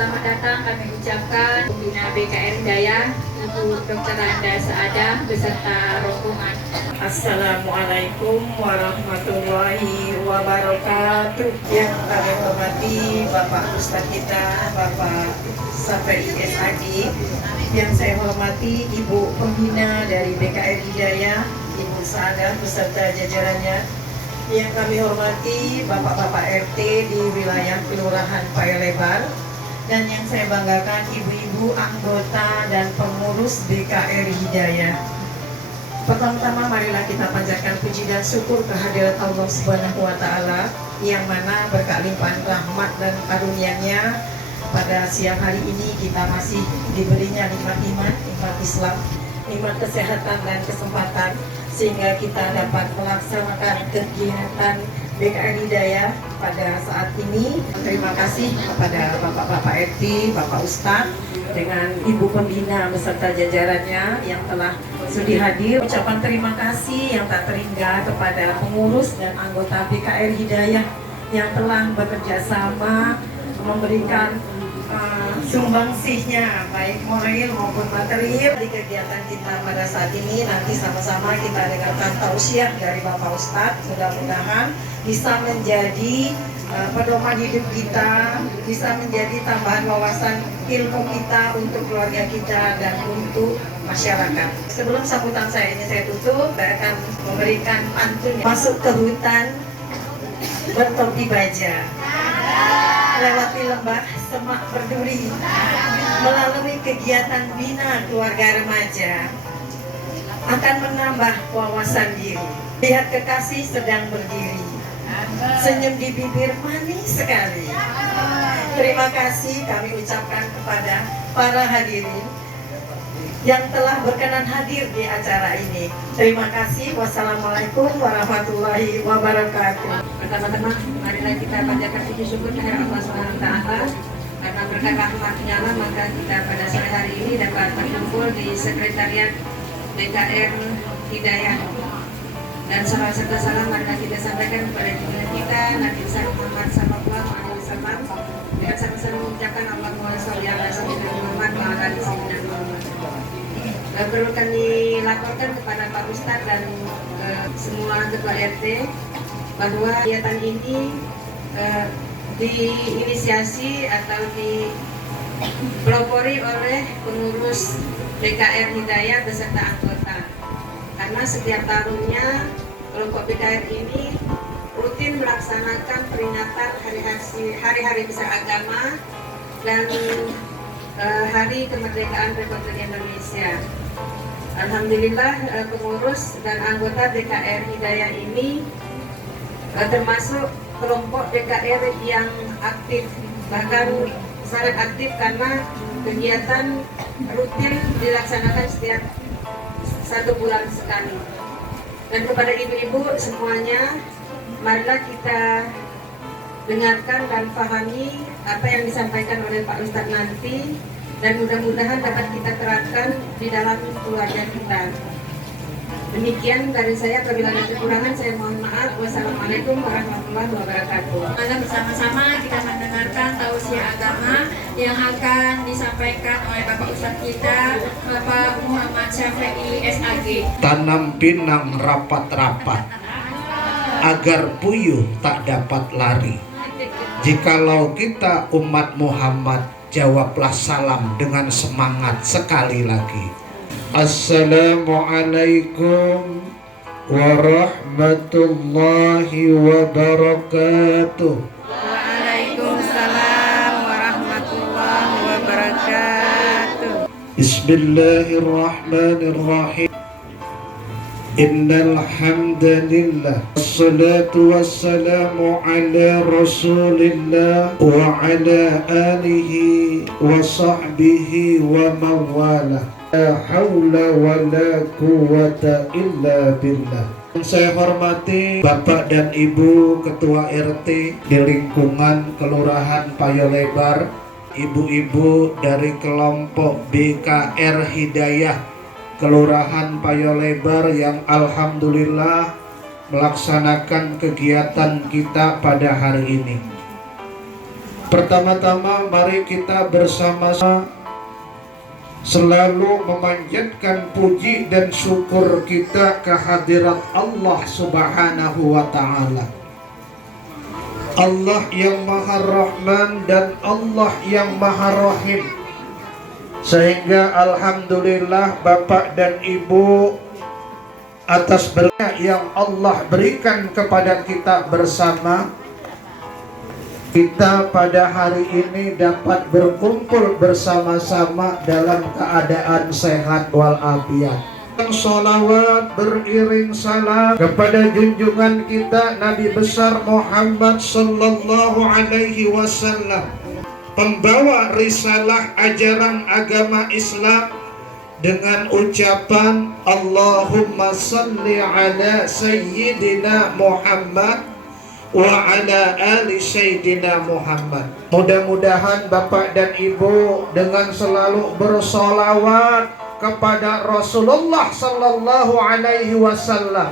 Selamat datang kami ucapkan Pembina BKR Hidayah Ibu Dr. Anda Saadah beserta rombongan. Assalamualaikum warahmatullahi wabarakatuh. Yang kami hormati Bapak Ustadz kita, Bapak Safei SAG. Yang saya hormati Ibu Pembina dari BKR Hidayah, Ibu Saadah beserta jajarannya. Yang kami hormati Bapak-Bapak RT di wilayah Kelurahan Payalebar. Dan yang saya banggakan ibu-ibu anggota dan pengurus BKR Hidayah. Pertama-tama marilah kita panjatkan puji dan syukur kehadirat Allah Subhanahu wa taala yang mana berkat limpahan rahmat dan karunia-Nya pada siang hari ini kita masih diberinya nikmat iman, nikmat Islam, nikmat kesehatan dan kesempatan sehingga kita dapat melaksanakan kegiatan BKR Hidayah pada saat ini. Terima kasih kepada Bapak-Bapak RT, Bapak Ustadz dengan Ibu Pembina beserta jajarannya yang telah sudi hadir. Ucapan terima kasih yang tak terhingga kepada pengurus dan anggota BKR Hidayah yang telah bekerja sama memberikan sumbangsihnya baik moral maupun material di kegiatan kita pada saat ini. Nanti sama-sama kita dengarkan tausiah dari Bapak Ustadz. Mudah-mudahan bisa menjadi pedoman hidup kita, bisa menjadi tambahan wawasan ilmu kita untuk keluarga kita dan untuk masyarakat. Sebelum sambutan saya ini saya tutup, saya akan memberikan pantun. Masuk ke hutan bertopi baja, lewati lembah semak berduri, melalui kegiatan bina keluarga remaja, akan menambah wawasan diri. Lihat kekasih sedang berdiri, senyum di bibir manis sekali. Terima kasih kami ucapkan kepada para hadirin yang telah berkenan hadir di acara ini. Terima kasih. Wassalamualaikum warahmatullahi wabarakatuh. Pertama-tama, marilah kita panjatkan puji syukur kepada Allah Subhanahu wa taala karena berkat rahmat-Nya maka kita pada sore hari ini dapat berkumpul di sekretariat BKR Hidayah. Dan salam serta salam marilah kita sampaikan kepada junjungan kita Nabi Muhammad sallallahu alaihi wasallam dengan sama-sama mengucapkan Allahumma sholli ala sayyidina Muhammad wa ala ali sayyidina Muhammad. Perlu kami laporkan kepada Pak Ustadz dan semua ketua RT bahwa kegiatan ini diinisiasi atau dipelopori oleh pengurus BKR Hidayah beserta anggota. Karena setiap tahunnya kelompok BKR ini rutin melaksanakan peringatan hari-hari besar agama dan Hari Kemerdekaan Republik Indonesia. Alhamdulillah pengurus dan anggota BKR Hidayah ini termasuk kelompok BKR yang aktif, bahkan sangat aktif karena kegiatan rutin dilaksanakan setiap 1 bulan sekali. Dan kepada ibu-ibu semuanya, marilah kita dengarkan dan pahami apa yang disampaikan oleh Pak Ustadz nanti dan mudah-mudahan dapat kita terapkan di dalam keluarga kita. Demikian dari saya, apabila ada kekurangan saya mohon maaf. Wassalamualaikum warahmatullahi wabarakatuh. Mari bersama-sama kita mendengarkan tausiah agama yang akan disampaikan oleh Bapak Ustadz kita, Bapak Muhammad Safei SAG. Tanam pinang rapat-rapat agar puyuh tak dapat lari. Jikalau kita umat Muhammad, jawablah salam dengan semangat sekali lagi. Assalamualaikum warahmatullahi wabarakatuh. Waalaikumsalam warahmatullahi wabarakatuh. Bismillahirrahmanirrahim. Innal hamdalillah wassalatu wassalamu ala rasulillah wa ala alihi wa sahbihi wa mawala. La haula wa la quwata illa billah. Saya hormati Bapak dan Ibu Ketua RT di lingkungan Kelurahan Payalebar, ibu-ibu dari kelompok BKR Hidayah Kelurahan Payalebar yang alhamdulillah melaksanakan kegiatan kita pada hari ini. Pertama-tama mari kita bersama-sama selalu memanjatkan puji dan syukur kita kehadirat Allah Subhanahu wa Ta'ala. Allah yang Maha Rahman dan Allah yang Maha Rahim. Sehingga alhamdulillah Bapak dan Ibu, atas berkah yang Allah berikan kepada kita bersama, kita pada hari ini dapat berkumpul bersama-sama dalam keadaan sehat walafiat. Salawat beriring salam kepada junjungan kita Nabi besar Muhammad sallallahu alaihi wasallam, pembawa risalah ajaran agama Islam, dengan ucapan Allahumma salli ala Sayyidina Muhammad wa ala ali Sayyidina Muhammad. Mudah-mudahan Bapak dan Ibu dengan selalu bersolawat kepada Rasulullah sallallahu alaihi wasallam,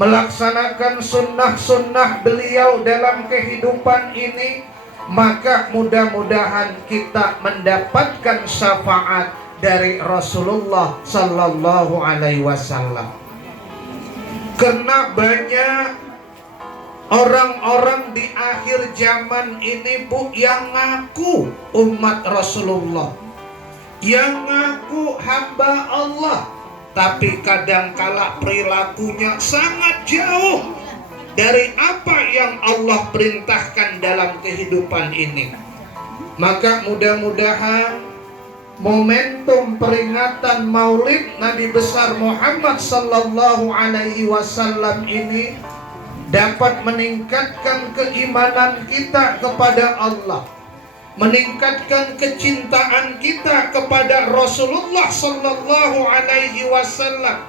melaksanakan sunnah-sunnah beliau dalam kehidupan ini, maka mudah-mudahan kita mendapatkan syafaat dari Rasulullah sallallahu alaihi wasallam. Karena banyak orang-orang di akhir zaman ini, Bu, yang ngaku umat Rasulullah, yang ngaku hamba Allah, tapi kadangkala perilakunya sangat jauh dari apa yang Allah perintahkan dalam kehidupan ini. Maka mudah-mudahan momentum peringatan Maulid Nabi besar Muhammad sallallahu alaihi wasallam ini dapat meningkatkan keimanan kita kepada Allah, meningkatkan kecintaan kita kepada Rasulullah sallallahu alaihi wasallam,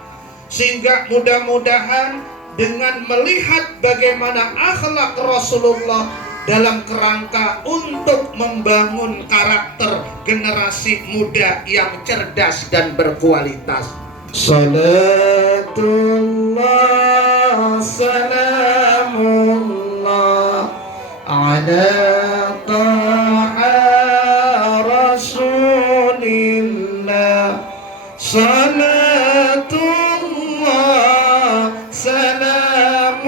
sehingga mudah-mudahan dengan melihat bagaimana akhlak Rasulullah dalam kerangka untuk membangun karakter generasi muda yang cerdas dan berkualitas. Salatullah salamullah ala taha rasulillah. Salatullah salamullah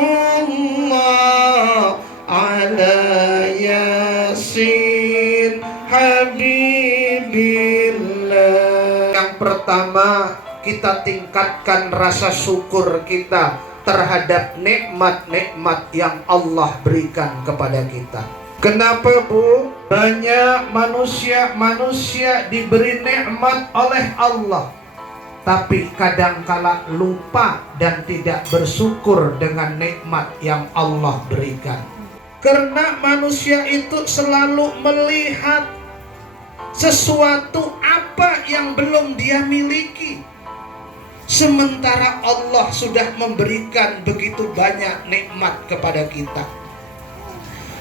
ala yasin habibillah. Yang pertama, kita tingkatkan rasa syukur kita terhadap nikmat-nikmat yang Allah berikan kepada kita. Kenapa, Bu? Banyak manusia diberi nikmat oleh Allah, tapi kadangkala lupa dan tidak bersyukur dengan nikmat yang Allah berikan. Karena manusia itu selalu melihat sesuatu apa yang belum dia miliki, sementara Allah sudah memberikan begitu banyak nikmat kepada kita.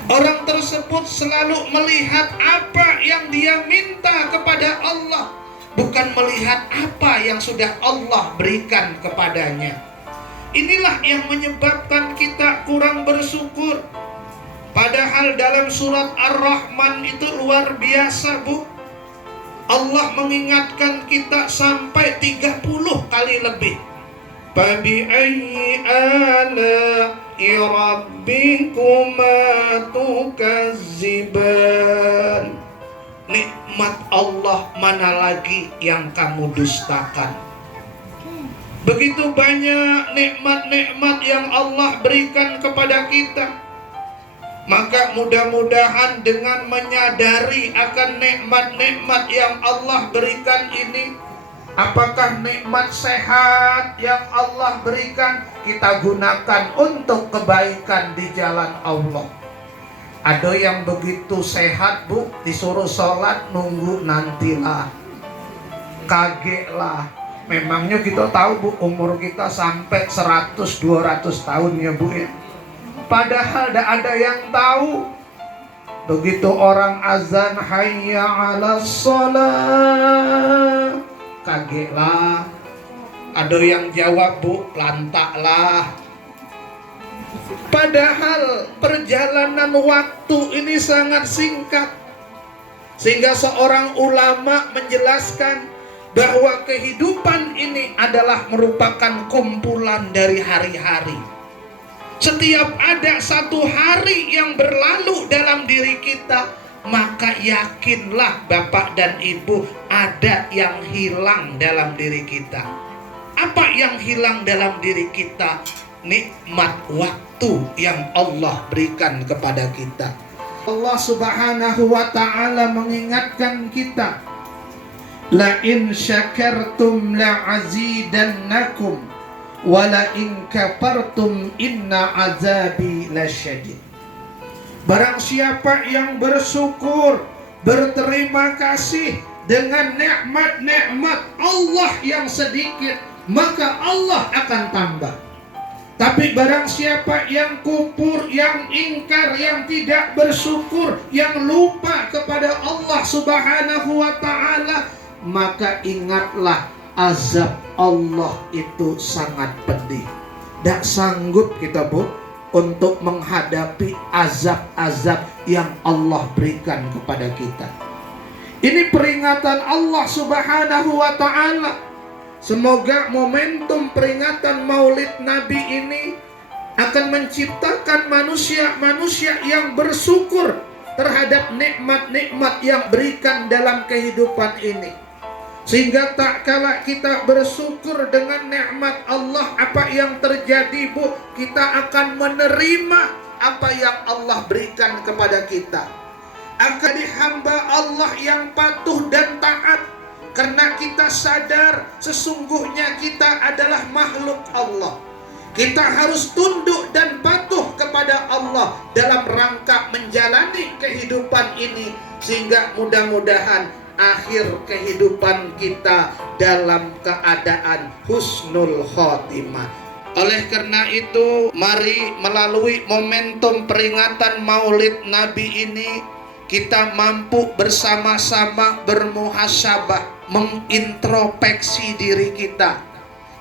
Orang tersebut selalu melihat apa yang dia minta kepada Allah, bukan melihat apa yang sudah Allah berikan kepadanya. Inilah yang menyebabkan kita kurang bersyukur. Padahal dalam surat Ar-Rahman itu luar biasa, Bu. Allah mengingatkan kita sampai 30 kali lebih. Fabi ayyi ala'i rabbikuma tukazziban. Nikmat Allah mana lagi yang kamu dustakan? Begitu banyak nikmat-nikmat yang Allah berikan kepada kita. Maka mudah-mudahan dengan menyadari akan nikmat-nikmat yang Allah berikan ini, apakah nikmat sehat yang Allah berikan kita gunakan untuk kebaikan di jalan Allah. Ada yang begitu sehat, Bu, disuruh sholat nunggu nantilah, kaget lah. Memangnya kita tahu, Bu, umur kita sampai 100-200 tahun ya, Bu, ya. Padahal tidak ada yang tahu. Begitu orang azan hayya 'alas shalah, kagetlah. Ada yang jawab, Bu, lantaklah. Padahal perjalanan waktu ini sangat singkat. Sehingga seorang ulama menjelaskan bahwa kehidupan ini adalah merupakan kumpulan dari hari-hari. Setiap ada satu hari yang berlalu dalam diri kita, maka yakinlah Bapak dan Ibu, ada yang hilang dalam diri kita. Apa yang hilang dalam diri kita? Nikmat waktu yang Allah berikan kepada kita. Allah Subhanahu wa ta'ala mengingatkan kita, la in syakartum la azidannakum wa la in kafartum inna azabi lasyadid. Barang siapa yang bersyukur, berterima kasih dengan nikmat-nikmat Allah yang sedikit, maka Allah akan tambah. Tapi barang siapa yang kufur, yang ingkar, yang tidak bersyukur, yang lupa kepada Allah Subhanahu wa ta'ala, maka ingatlah azab Allah itu sangat pedih. Tak sanggup kita, Bu, untuk menghadapi azab-azab yang Allah berikan kepada kita. Ini peringatan Allah Subhanahu wa ta'ala. Semoga momentum peringatan Maulid Nabi ini akan menciptakan manusia-manusia yang bersyukur terhadap nikmat-nikmat yang berikan dalam kehidupan ini. Sehingga tak kala kita bersyukur dengan nikmat Allah, apa yang terjadi, Bu? Kita akan menerima apa yang Allah berikan kepada kita. Akan di hamba Allah yang patuh dan taat. Karena kita sadar sesungguhnya kita adalah makhluk Allah. Kita harus tunduk dan patuh kepada Allah dalam rangka menjalani kehidupan ini, sehingga mudah-mudahan akhir kehidupan kita dalam keadaan husnul khotimah. Oleh karena itu, mari melalui momentum peringatan Maulid Nabi ini, kita mampu bersama-sama bermuhasabah, mengintrospeksi diri kita.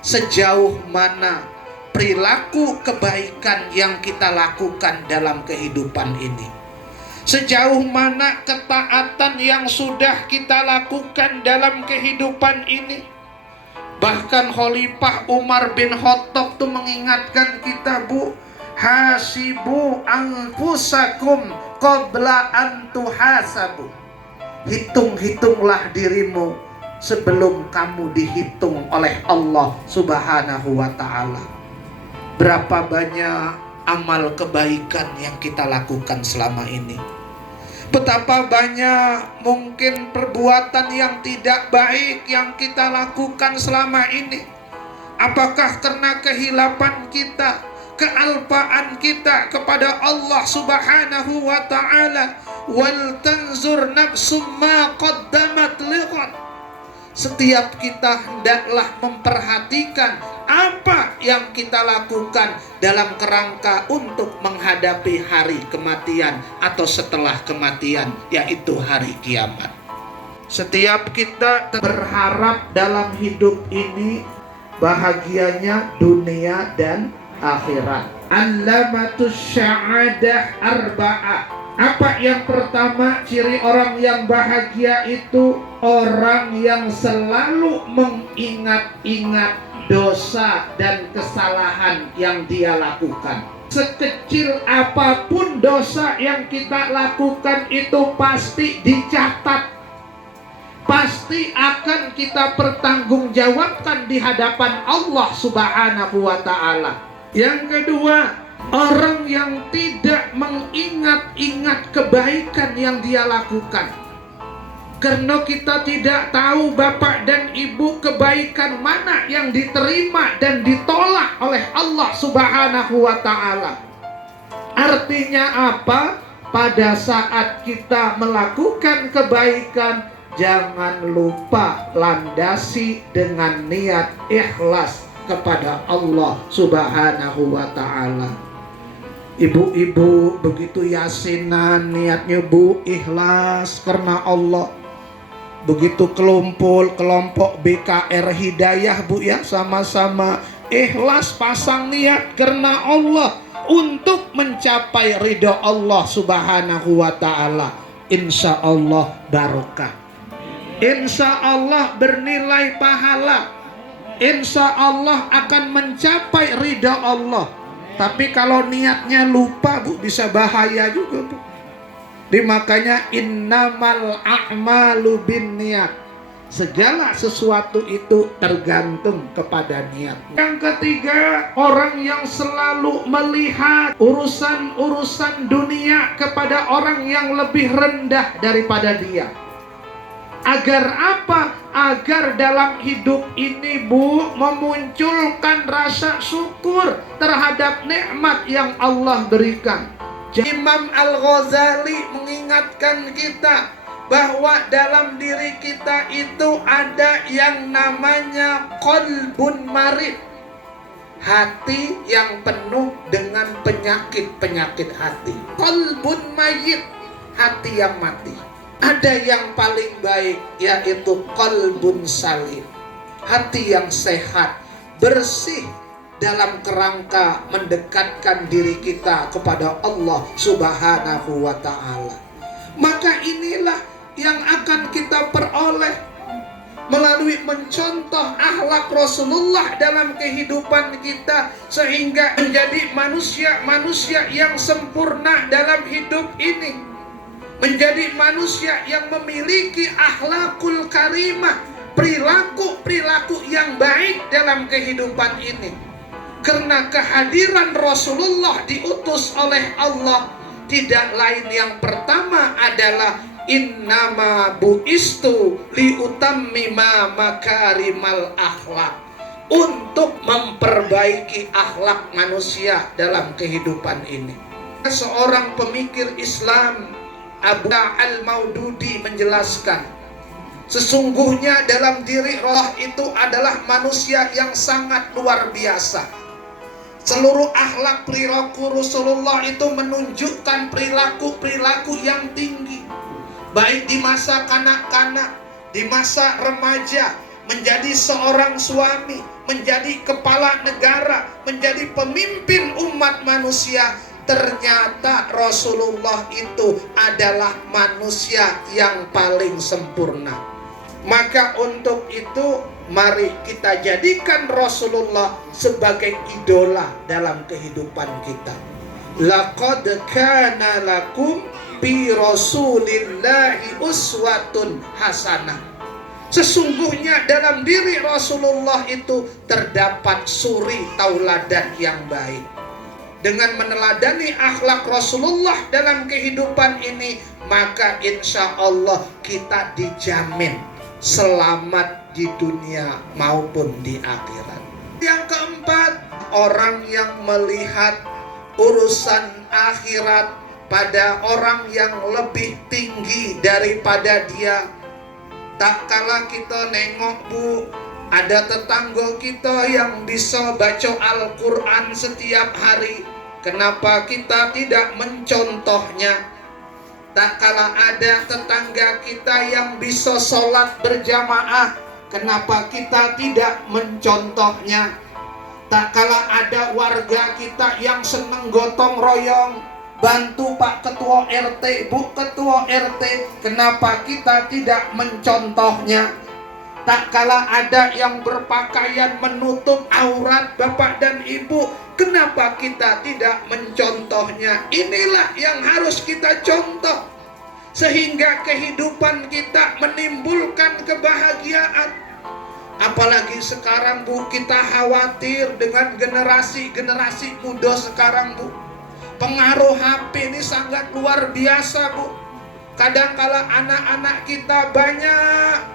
Sejauh mana perilaku kebaikan yang kita lakukan dalam kehidupan ini, sejauh mana ketaatan yang sudah kita lakukan dalam kehidupan ini. Bahkan Khalifah Umar bin Khattab tuh mengingatkan kita, Bu, hasibu anfusakum qabla an tuhasabu. Hitung-hitunglah dirimu sebelum kamu dihitung oleh Allah Subhanahu wa ta'ala. Berapa banyak amal kebaikan yang kita lakukan selama ini. Betapa banyak mungkin perbuatan yang tidak baik yang kita lakukan selama ini. Apakah karena kehilapan kita, kealpaan kita kepada Allah Subhanahu wa ta'ala? Wal tanzur nafsum ma qaddamat liqad. Setiap kita hendaklah memperhatikan apa yang kita lakukan dalam kerangka untuk menghadapi hari kematian atau setelah kematian, yaitu hari kiamat. Setiap kita berharap dalam hidup ini bahagianya dunia dan akhirat. Allamatus sya'adah arba'ah. Apa yang pertama ciri orang yang bahagia itu? Orang yang selalu mengingat-ingat dosa dan kesalahan yang dia lakukan. Sekecil apapun dosa yang kita lakukan itu pasti dicatat, pasti akan kita pertanggungjawabkan di hadapan Allah Subhanahu wa ta'ala. Yang kedua, orang yang tidak mengingat-ingat kebaikan yang dia lakukan. Karena kita tidak tahu, Bapak dan Ibu, kebaikan mana yang diterima dan ditolak oleh Allah Subhanahu wa ta'ala. Artinya apa? Pada saat kita melakukan kebaikan, jangan lupa landasi dengan niat ikhlas kepada Allah Subhanahu wa ta'ala. Ibu-ibu begitu yasinan niatnya, Bu, ikhlas karena Allah. Begitu kelompok BKR Hidayah, Bu, ya, sama-sama ikhlas pasang niat karena Allah. untuk mencapai ridho Allah Subhanahu wa ta'ala. Insya Allah barokah, insya Allah bernilai pahala, insya Allah akan mencapai ridho Allah. Tapi kalau niatnya lupa, Bu, bisa bahaya juga, Bu. Makanya innamal a'malu bin niat. Segala sesuatu itu tergantung kepada niat. Yang ketiga, orang yang selalu melihat urusan-urusan dunia kepada orang yang lebih rendah daripada dia. Agar apa? Agar dalam hidup ini, Bu, memunculkan rasa syukur terhadap nikmat yang Allah berikan. Imam Al-Ghazali mengingatkan kita bahwa dalam diri kita itu ada yang namanya qalbun marid, hati yang penuh dengan penyakit-penyakit hati. Qalbun mayyit, hati yang mati. Ada yang paling baik, yaitu qalbun salim, hati yang sehat, bersih, dalam kerangka mendekatkan diri kita kepada Allah Subhanahu wa ta'ala. Maka inilah yang akan kita peroleh melalui mencontoh akhlak Rasulullah dalam kehidupan kita, sehingga menjadi manusia-manusia yang sempurna dalam hidup ini, menjadi manusia yang memiliki akhlakul karimah, perilaku-perilaku yang baik dalam kehidupan ini. Karena kehadiran Rasulullah diutus oleh Allah tidak lain, yang pertama adalah innama bu'istu liutammima makarimal akhlak, untuk memperbaiki akhlak manusia dalam kehidupan ini. Seorang pemikir Islam, Abu Al-Maududi, menjelaskan, sesungguhnya dalam diri roh itu adalah manusia yang sangat luar biasa. Seluruh akhlak perilaku Rasulullah itu menunjukkan perilaku-perilaku yang tinggi, baik di masa kanak-kanak, di masa remaja, menjadi seorang suami, menjadi kepala negara, menjadi pemimpin umat manusia. Ternyata Rasulullah itu adalah manusia yang paling sempurna. Maka untuk itu, mari kita jadikan Rasulullah sebagai idola dalam kehidupan kita. Laqad kana lakum bi Rasulillahi uswatun hasanah. Sesungguhnya dalam diri Rasulullah itu terdapat suri tauladan yang baik. Dengan meneladani akhlak Rasulullah dalam kehidupan ini, maka insya Allah kita dijamin selamat di dunia maupun di akhirat. Yang keempat, orang yang melihat urusan akhirat pada orang yang lebih tinggi daripada dia. Tak kala kita nengok, Bu, ada tetangga kita yang bisa baca Al-Quran setiap hari, kenapa kita tidak mencontohnya? Tak kala ada tetangga kita yang bisa sholat berjamaah, kenapa kita tidak mencontohnya? Tak kala ada warga kita yang seneng gotong royong, bantu Pak Ketua RT, Bu Ketua RT, kenapa kita tidak mencontohnya? Tak kala ada yang berpakaian menutup aurat Bapak dan Ibu, kenapa kita tidak mencontohnya? Inilah yang harus kita contoh, sehingga kehidupan kita menimbulkan kebahagiaan. Apalagi sekarang, Bu, kita khawatir dengan generasi muda sekarang, Bu. Pengaruh HP ini sangat luar biasa, Bu. Kadangkala anak-anak kita banyak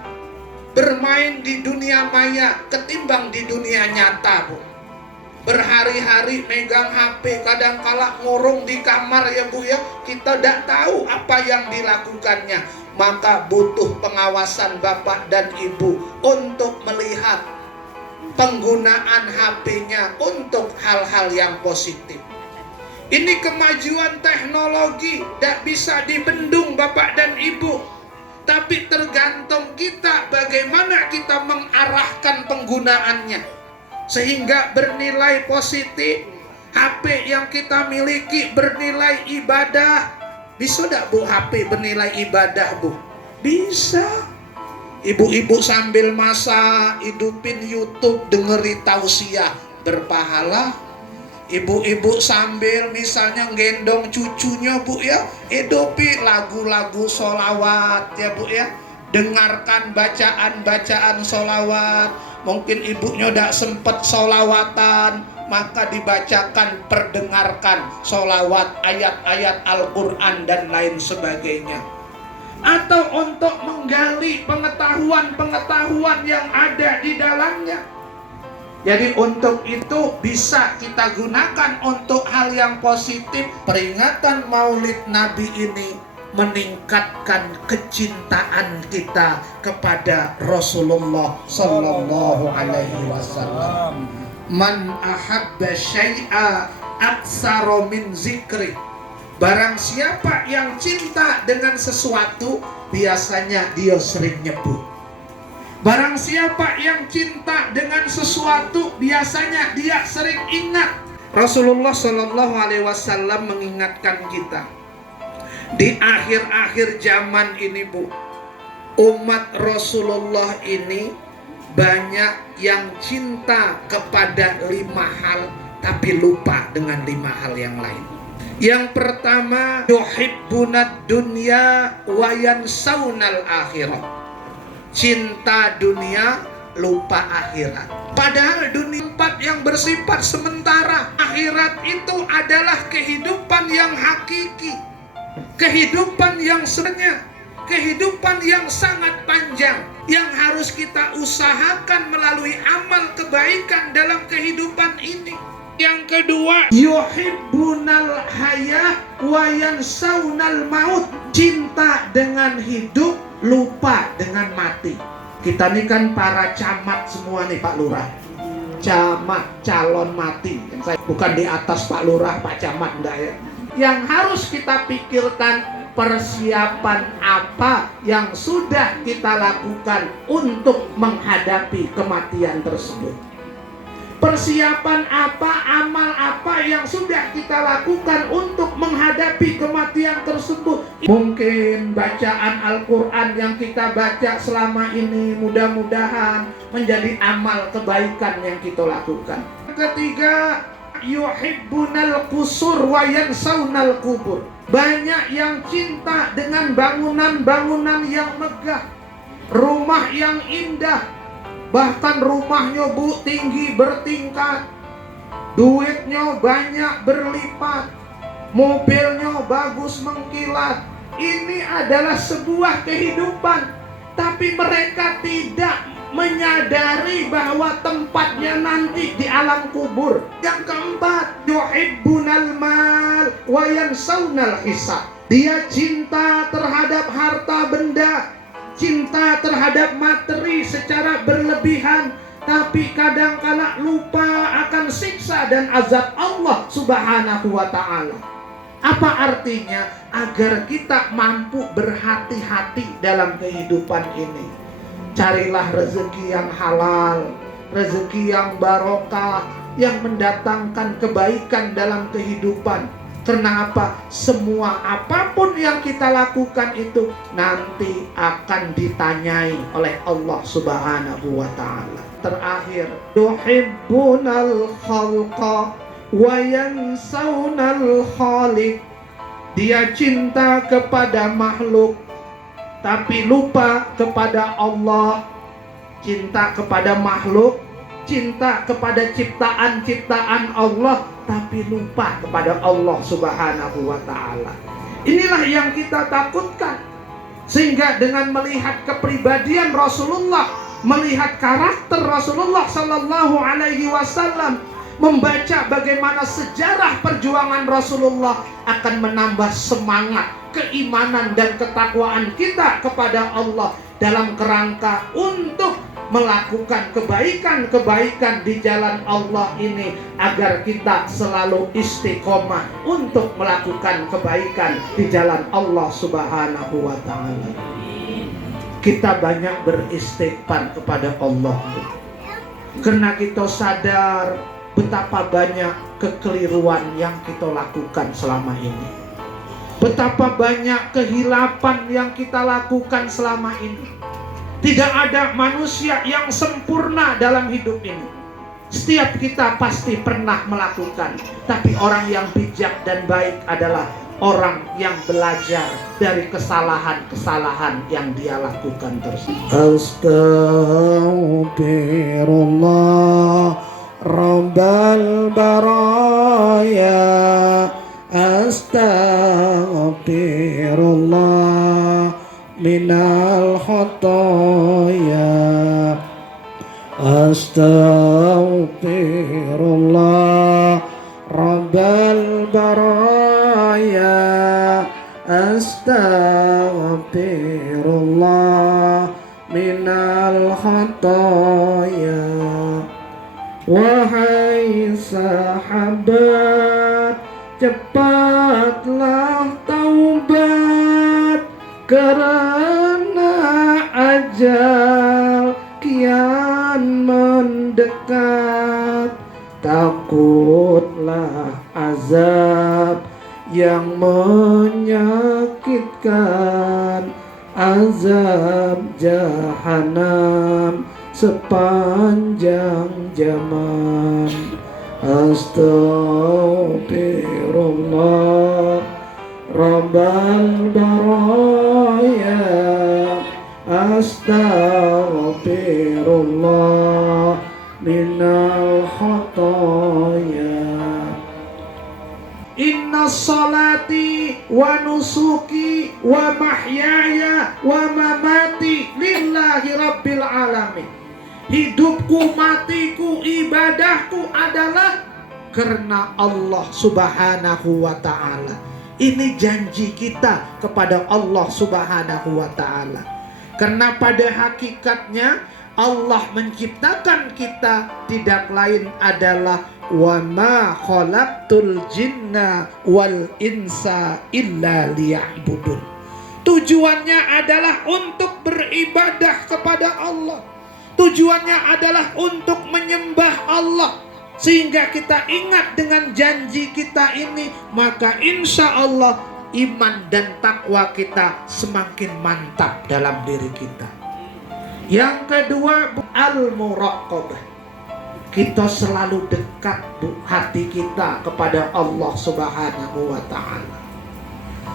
bermain di dunia maya ketimbang di dunia nyata, Bu. Berhari-hari megang HP, kadangkala ngurung di kamar, ya Bu ya. Kita tidak tahu apa yang dilakukannya. Maka butuh pengawasan Bapak dan Ibu untuk melihat penggunaan HP-nya untuk hal-hal yang positif. Ini kemajuan teknologi, tidak bisa dibendung Bapak dan Ibu. Tapi tergantung kita bagaimana kita mengarahkan penggunaannya, sehingga bernilai positif, HP yang kita miliki bernilai ibadah. Bisa tidak Bu HP bernilai ibadah Bu? Bisa. Ibu-ibu sambil masak, hidupin YouTube, dengeri tausiah, berpahala. Ibu-ibu sambil misalnya gendong cucunya Bu ya, hidupi lagu-lagu sholawat ya Bu ya. Dengarkan bacaan-bacaan sholawat. Mungkin ibunya tidak sempat sholawatan, maka dibacakan, perdengarkan sholawat, ayat-ayat Al-Quran dan lain sebagainya. Atau untuk menggali pengetahuan-pengetahuan yang ada di dalamnya. Jadi untuk itu bisa kita gunakan untuk hal yang positif. Peringatan Maulid Nabi ini meningkatkan kecintaan kita kepada Rasulullah Sallallahu Alaihi Wasallam. Man ahabba syai'a aksara min zikri. Barang siapa yang cinta dengan sesuatu, biasanya dia sering nyebut. Barang siapa yang cinta dengan sesuatu, biasanya dia sering ingat. Rasulullah Sallallahu Alaihi Wasallam mengingatkan kita, di akhir-akhir zaman ini Bu, umat Rasulullah ini banyak yang cinta kepada 5 hal, tapi lupa dengan 5 hal yang lain. Yang pertama, yuhibbunad dunya wa yansawnal akhirah. Cinta dunia, lupa akhirat. Padahal dunia tempat yang bersifat sementara. Akhirat itu adalah kehidupan yang hakiki, kehidupan yang sebenarnya, kehidupan yang sangat panjang, yang harus kita usahakan melalui amal kebaikan dalam kehidupan ini. Yang kedua, yuhibbunal hayah wa yansawnal maut. Cinta dengan hidup, lupa dengan mati. Kita ini kan para camat semua nih Pak Lurah. Camat calon mati. Saya bukan di atas Pak Lurah, Pak Camat enggak ya. Yang harus kita pikirkan, persiapan apa yang sudah kita lakukan untuk menghadapi kematian tersebut. Persiapan apa, amal apa yang sudah kita lakukan untuk menghadapi kematian tersebut. Mungkin bacaan Al-Quran yang kita baca selama ini mudah-mudahan menjadi amal kebaikan yang kita lakukan. Ketiga, yuhibbunal qusur wa yansawnal kubur. Banyak yang cinta dengan bangunan-bangunan yang megah, rumah yang indah. Bahkan rumahnya Bu tinggi bertingkat, duitnya banyak berlipat, mobilnya bagus mengkilat. Ini adalah sebuah kehidupan, tapi mereka tidak menyadari bahwa tempatnya nanti di alam kubur. Yang keempat, yuhibbunal mal wa yansawnal hisab. Dia cinta terhadap harta benda, cinta terhadap materi secara berlebihan, tapi kadang-kala lupa akan siksa dan azab Allah Subhanahu wa ta'ala. Apa artinya? Agar kita mampu berhati-hati dalam kehidupan ini. Carilah rezeki yang halal, rezeki yang barokah, yang mendatangkan kebaikan dalam kehidupan. Karena apa? Semua apapun yang kita lakukan itu nanti akan ditanyai oleh Allah Subhanahu wa ta'ala. Terakhir, yuhibbunal khalqa wa yansawnal khaliq. Dia cinta kepada makhluk tapi lupa kepada Allah. Cinta kepada makhluk, cinta kepada ciptaan-ciptaan Allah, tapi lupa kepada Allah Subhanahu wa ta'ala. Inilah yang kita takutkan. Sehingga dengan melihat kepribadian Rasulullah, melihat karakter Rasulullah Sallallahu Alaihi Wasallam, membaca bagaimana sejarah perjuangan Rasulullah, akan menambah semangat, keimanan dan ketakwaan kita kepada Allah dalam kerangka untuk melakukan kebaikan-kebaikan di jalan Allah ini, agar kita selalu istiqomah untuk melakukan kebaikan di jalan Allah Subhanahu wa ta'ala. Kita banyak beristighfar kepada Allah, karena kita sadar betapa banyak kekeliruan yang kita lakukan selama ini. Betapa banyak kehilapan yang kita lakukan selama ini. Tidak ada manusia yang sempurna dalam hidup ini. Setiap kita pasti pernah melakukan. Tapi orang yang bijak dan baik adalah orang yang belajar dari kesalahan-kesalahan yang dia lakukan tersebut. Astaghfirullah Rabbal baraya, astaghfirullah minal khotoya, astaghfirullah Rabbal baraya, astaghfirullah minal khotoya. Wahai sahabat, cepatlah taubat, karena ajal kian mendekat. Takutlah azab yang menyakitkan, azab jahanam sepanjang zaman. Astaghfirullah Rabbal baraya, astaghfirullah minal khotoya. Inna salati wa nusuki wa mahyaya wa mamati lillahi rabbil alamin. Hidupku, matiku, ibadahku adalah karena Allah subhanahu wa ta'ala. Ini janji kita kepada Allah subhanahu wa ta'ala. Karena pada hakikatnya Allah menciptakan kita tidak lain adalah wa ma khalaqtul jinna wal insa illa liya'budun. Tujuannya adalah untuk beribadah kepada Allah. Tujuannya adalah untuk menyembah Allah. Sehingga kita ingat dengan janji kita ini, maka insya Allah iman dan takwa kita semakin mantap dalam diri kita. Yang kedua, al-muraqabah. Kita selalu dekat hati kita kepada Allah subhanahu wa ta'ala.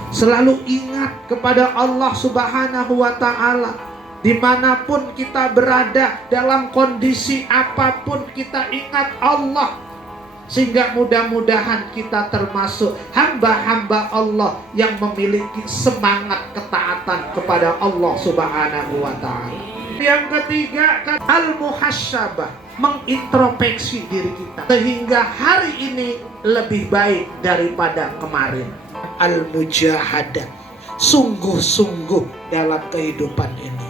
Selalu ingat kepada Allah subhanahu wa ta'ala. Dimanapun kita berada, dalam kondisi apapun kita ingat Allah. Sehingga mudah-mudahan kita termasuk hamba-hamba Allah yang memiliki semangat ketaatan kepada Allah subhanahu wa ta'ala. Yang ketiga, al-muhasyabah, mengintrospeksi diri kita sehingga hari ini lebih baik daripada kemarin. Al-mujahadah, sungguh-sungguh dalam kehidupan ini,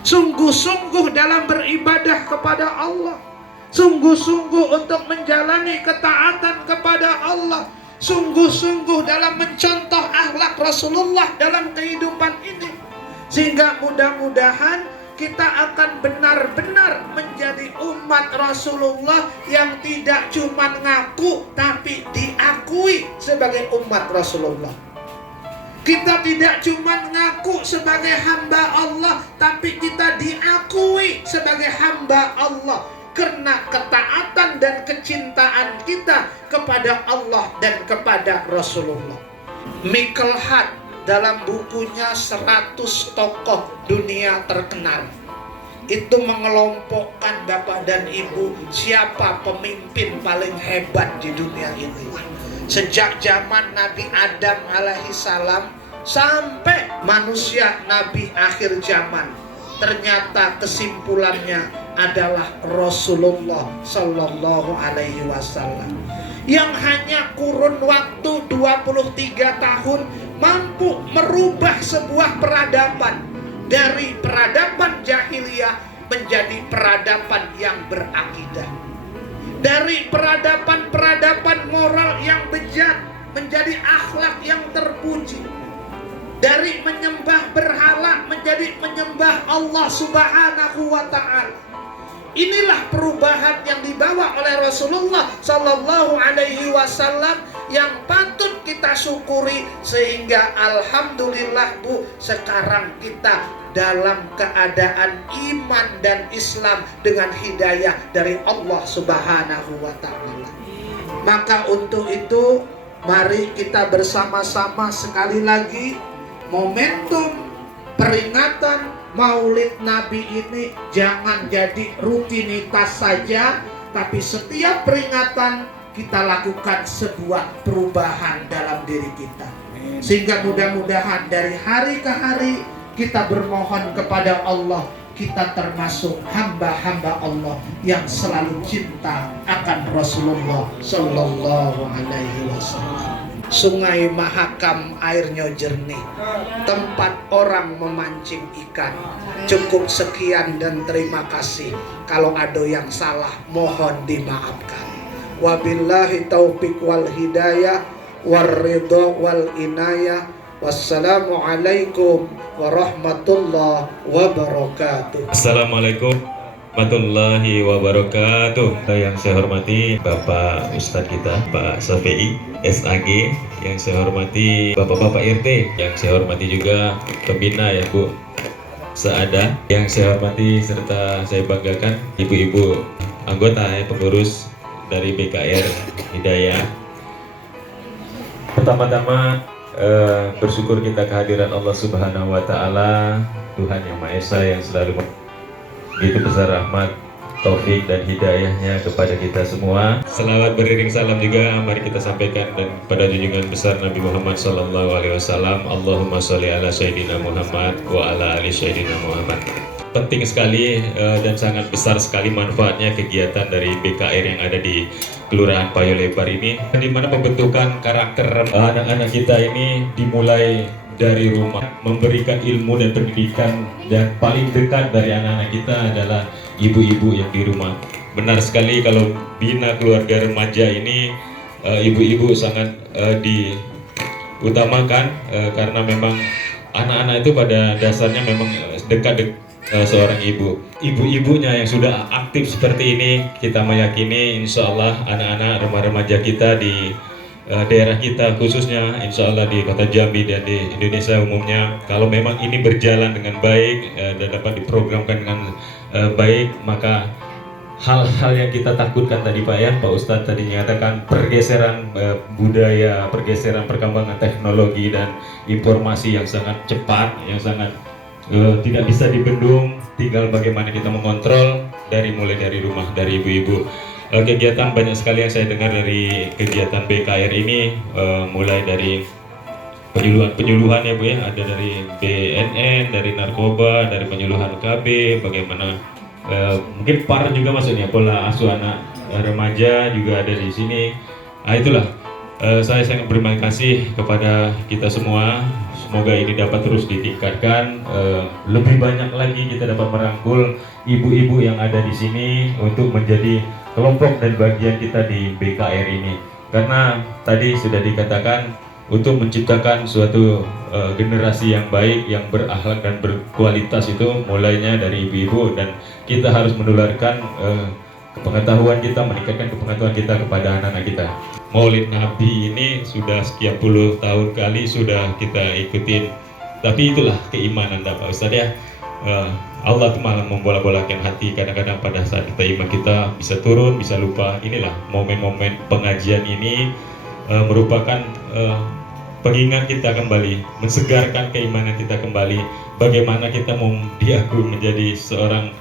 sungguh-sungguh dalam beribadah kepada Allah, sungguh-sungguh untuk menjalani ketaatan kepada Allah, sungguh-sungguh dalam mencontoh akhlak Rasulullah dalam kehidupan ini. Sehingga mudah-mudahan kita akan benar-benar menjadi umat Rasulullah yang tidak cuma ngaku tapi diakui sebagai umat Rasulullah. Kita tidak cuma ngaku sebagai hamba Allah, tapi kita diakui sebagai hamba Allah karena ketaatan dan kecintaan kita kepada Allah dan kepada Rasulullah. Michael Hart dalam bukunya 100 tokoh dunia terkenal itu mengelompokkan Bapak dan Ibu siapa pemimpin paling hebat di dunia ini. Sejak zaman Nabi Adam alaihissalam sampai manusia Nabi akhir zaman, ternyata kesimpulannya adalah Rasulullah Sallallahu Alaihi Wasallam yang hanya kurun waktu 23 tahun mampu merubah sebuah peradaban dari peradaban jahiliyah menjadi peradaban yang berakidah, dari peradaban moral yang bejat menjadi akhlak yang terpuji, dari menyembah berhala menjadi menyembah Allah subhanahu wa ta'ala. Inilah perubahan yang dibawa oleh Rasulullah Sallallahu Alaihi Wasallam yang patut kita syukuri, sehingga alhamdulillah Bu, sekarang kita dalam keadaan iman dan Islam dengan hidayah dari Allah Subhanahu wa Ta'ala. Maka untuk itu mari kita bersama-sama sekali lagi momentum peringatan Maulid Nabi ini jangan jadi rutinitas saja, tapi setiap peringatan kita lakukan sebuah perubahan dalam diri kita. Sehingga mudah-mudahan dari hari ke hari kita bermohon kepada Allah, kita termasuk hamba-hamba Allah yang selalu cinta akan Rasulullah Sallallahu Alaihi Wasallam. Sungai Mahakam airnya jernih, tempat orang memancing ikan. Cukup sekian dan terima kasih. Kalau ada yang salah mohon dimaafkan. Wabillahi taufiq wal hidayah warridha wal inayah. Wassalamualaikum warahmatullahi wabarakatuh. Assalamualaikum warahmatullahi wabarakatuh. Yang saya hormati Bapak Ustadz kita, Pak Syafi'i SAG. Yang saya hormati Bapak-Bapak RT. Yang saya hormati juga pembina ya Bu Saada. Yang saya hormati serta saya banggakan ibu-ibu anggota pengurus dari BKR Hidayah. Pertama-tama bersyukur kita kehadiran Allah Subhanahu wa Ta'ala, Tuhan yang Maha Esa yang selalu begitu besar rahmat, taufik dan hidayahnya kepada kita semua. Selawat beriring salam juga mari kita sampaikan dan pada junjungan besar Nabi Muhammad sallallahu alaihi wasallam. Allahumma sholli ala sayyidina Muhammad wa ala ali sayyidina Muhammad. Penting sekali dan sangat besar sekali manfaatnya kegiatan dari BKR yang ada di Kelurahan Payo Lebar ini, di mana pembentukan karakter anak-anak kita ini dimulai dari rumah, memberikan ilmu dan pendidikan, dan paling dekat dari anak-anak kita adalah ibu-ibu yang di rumah. Benar sekali kalau bina keluarga remaja ini ibu-ibu sangat diutamakan karena memang anak-anak itu pada dasarnya memang dekat seorang ibu-ibunya yang sudah aktif seperti ini. Kita meyakini insya Allah anak-anak remaja kita di daerah kita khususnya, insya Allah di kota Jambi dan di Indonesia umumnya, kalau memang ini berjalan dengan baik dan dapat diprogramkan dengan baik, maka hal-hal yang kita takutkan tadi Pak ya, Pak Ustadz tadi menyatakan pergeseran budaya, pergeseran perkembangan teknologi dan informasi yang sangat cepat, yang sangat tidak bisa dibendung, tinggal bagaimana kita mengontrol mulai dari rumah, dari ibu-ibu. Kegiatan banyak sekali yang saya dengar dari kegiatan BKR ini, mulai dari penyuluhan ya Bu ya, ada dari BNN, dari narkoba, dari penyuluhan KB, bagaimana mungkin PAR juga maksudnya, pola asuh anak remaja juga ada di sini. Nah itulah, saya sangat berterima kasih kepada kita semua. Semoga ini dapat terus ditingkatkan, lebih banyak lagi kita dapat merangkul ibu-ibu yang ada di sini untuk menjadi kelompok dan bagian kita di BKR ini. Karena tadi sudah dikatakan untuk menciptakan suatu generasi yang baik, yang berakhlak dan berkualitas itu mulainya dari ibu-ibu, dan kita harus menularkan pengetahuan kita, meningkatkan pengetahuan kita kepada anak-anak kita. Maulid Nabi ini sudah sekian puluh tahun kali sudah kita ikutin, tapi itulah keimanan Pak Ustadz ya. Allah tuh malah membola-bolakan hati kadang-kadang pada saat kita iman kita bisa turun, bisa lupa. Inilah momen-momen pengajian ini merupakan pengingat kita kembali, mensegarkan keimanan kita kembali, bagaimana kita mau diakui menjadi seorang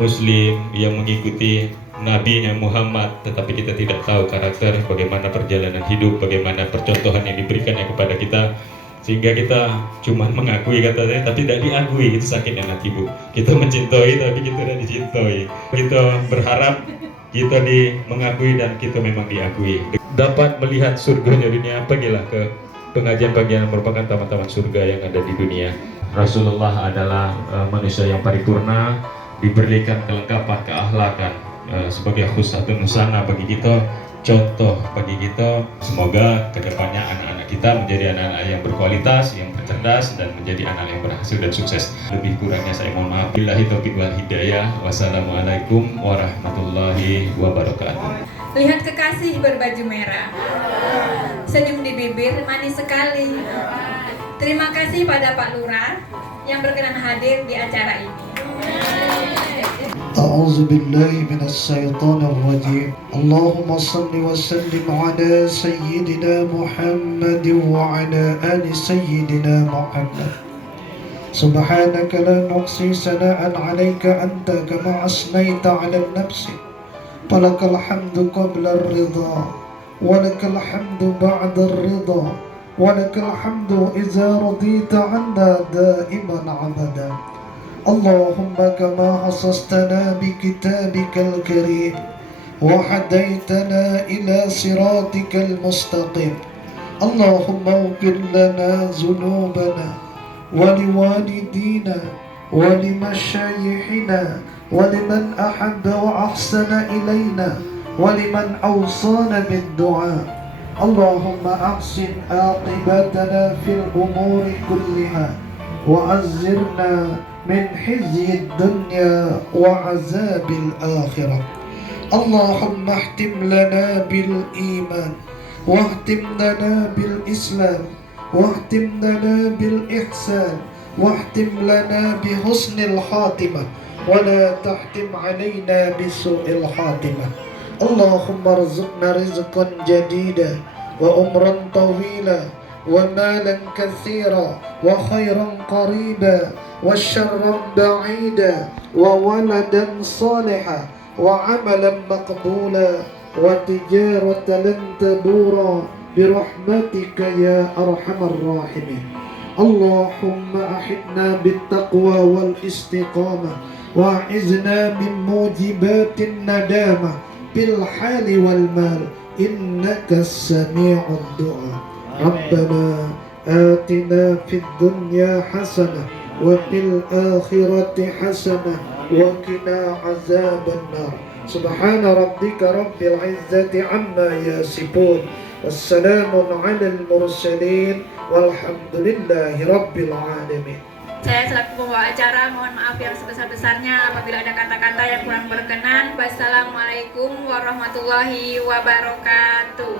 Muslim yang mengikuti Nabi-Nya Muhammad, tetapi kita tidak tahu karakter, bagaimana perjalanan hidup, bagaimana percontohan yang diberikannya kepada kita, sehingga kita cuma mengakui katanya, tapi tidak diakui. Itu sakitnya nanti Bu. Kita mencintai tapi kita tidak dicintai. Kita berharap kita mengakui dan kita memang diakui. Dapat melihat surganya dunia, pergilah ke pengajian-pengajian yang merupakan taman-taman surga yang ada di dunia. Rasulullah adalah manusia yang paripurna, diberikan kelengkapan keakhlakan sebagai khusatun nusana bagi kita, contoh bagi kita. Semoga kedepannya anak-anak kita menjadi anak-anak yang berkualitas, yang cerdas, dan menjadi anak yang berhasil dan sukses. Lebih kurangnya saya mohon maaf. Billahi taufiq wal hidayah. Wassalamualaikum warahmatullahi wabarakatuh. Lihat kekasih berbaju merah, senyum di bibir manis sekali. Terima kasih pada Pak Lurah yang berkenan hadir di acara ini. أعوذ بالله من الشيطان الرجيم اللهم صل وسلم على سيدنا محمد وعلى آل سيدنا محمد سبحانك لا نحصي ثناء عليك أنت كما أثنيت على النفس فلك الحمد قبل الرضا ولك الحمد بعد الرضا ولك الحمد إذا رضيت عنا دائما أبدا اللهم كما خصصتنا بكتابك الكريم وهديتنا إلى صراطك المستقيم اللهم اغفر لنا ذنوبنا ولوالدينا ولمشايخنا ولمن أحب وأحسن إلينا ولمن أوصانا بالدعاء اللهم أحسن عاقبتنا في الأمور كلها وأجرنا من خزي الدنيا وعذاب الآخرة اللهم اختم لنا بالإيمان واختم لنا بالإسلام واختم لنا بالإحسان واختم لنا بحسن الخاتمة ولا تختم علينا بسوء الخاتمة اللهم ارزقنا رزقا جديدا وعمرا طويلا ومالا كثيرا وخيرا قريبا وشرا بعيدا وولدا صالحا وعملا مقبولا وتجارة لن تبورا برحمتك يا أرحم الراحمين اللهم أحدنا بالتقوى والاستقامة وأعذنا من موجبات الندامة بالحال والمال إنك السميع الدعاء ربنا آتنا في الدنيا حسنة وفي الآخرة حسنة وقنا عذاب النار سبحان ربك رب العزة عما يصفون والسلام على المرسلين والحمد لله رب العالمين. Saya selaku pembawa acara mohon maaf yang sebesar-besarnya apabila ada kata-kata yang kurang berkenan. Wassalamualaikum warahmatullahi wabarakatuh.